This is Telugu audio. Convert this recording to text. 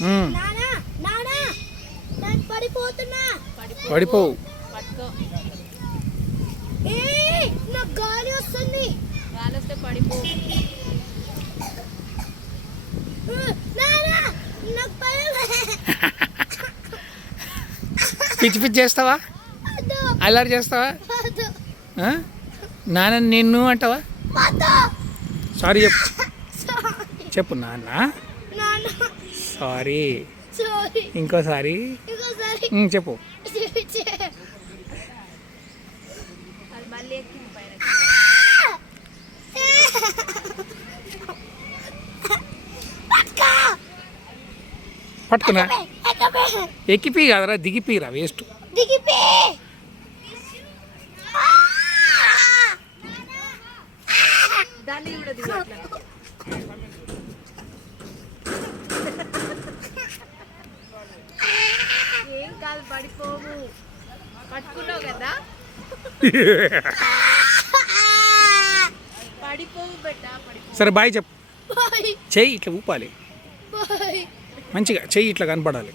నానా నానా నేను పడిపోతున్నా. పడిపోవు. ఏయ్ నాకు గాలి వస్తుంది. గాలి వస్తే పడిపో. నానా నాకు భయం. పిచ్చి పిచ్చి చేస్తావా? అల్లరి చేస్తావా? నాన్న నిన్ను అంటావా? సారీ చెప్పు. చెప్పు నాన్న సారీ. ఇంకోసారి చెప్పు. అది మళ్ళీ ఎక్కింది పైన. పట్టుకున్నా. ఎక్కిపీ కదరా, దిగిపీరా వేస్ట్. దాన్ని కూడా దిగట్లా. ఏం కాదు, పడిపోవు. పట్టుకున్నావు కదా, పడిపోవు బెట్ట. సరే బాయ్ చెప్పు. చెయ్యి ఇట్లా ఊపాలి మంచిగా, చెయ్యి ఇట్లా కనపడాలి.